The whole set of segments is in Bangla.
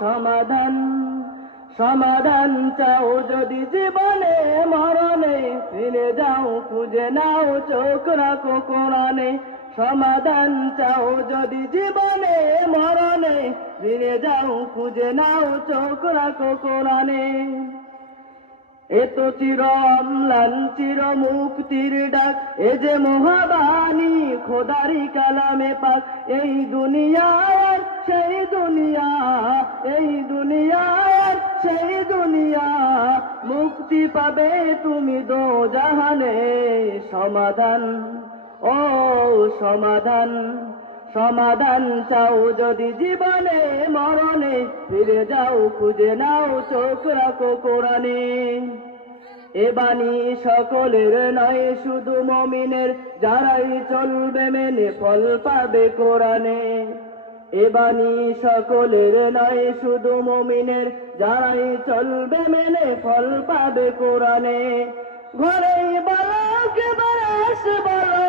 সমাধান সমাধান চাও যদি জীবনে মরণে, ফিরে যাও খুঁজে নাও চোখ রাখো কোরআনে। সমাধান চাও যদি জীবনে মরণে, ফিরে যাও খুঁজে নাও চোখ রাখো কোরআনে। এ তো চির অম্লান চির মুক্তির ডাক, এ যে মহাবাণী খোদারি কালামে পাক। এই দুনিয়া আর সেই দুনিয়া, এই দুনিয়া আর সেই দুনিয়া, মুক্তি পাবে তুমি দোজাহানে। সমাধান ও সমাধান সমাধান চাও যদি জীবনে মরণে, ফিরে যাও খুঁজে নাও চোখ রাখো কোরআনে। এ বাণী সকলের নয় শুধু মুমিনের, যারাই চলবে মেনে ফল পাবে কোরআনে। এ বাণী সকলের নয় শুধু মুমিনের, যারাই চলবে মেনে ফল পাবে কোরআনে। ঘরেই বালক বারাস বলো,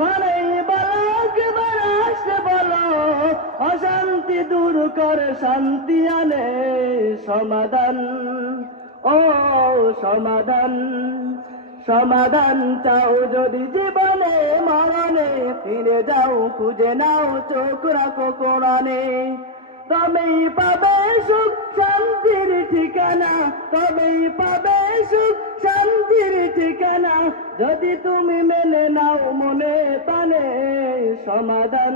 ঘরেই বালক বারাস বলো, অশান্তি দূর করে শান্তি আনে। সমাধান ও সমাধান সমাধান চাও যদি জীবনে মরণে, ফিরে যাও খুঁজে নাও চোখ রাখো কোরআনে। তবেই পাবে সুখ শান্তির ঠিকানা, তবেই পাবে সুখ শান্তির ঠিকানা, যদি তুমি মেনে নাও মনে প্রাণে। সমাধান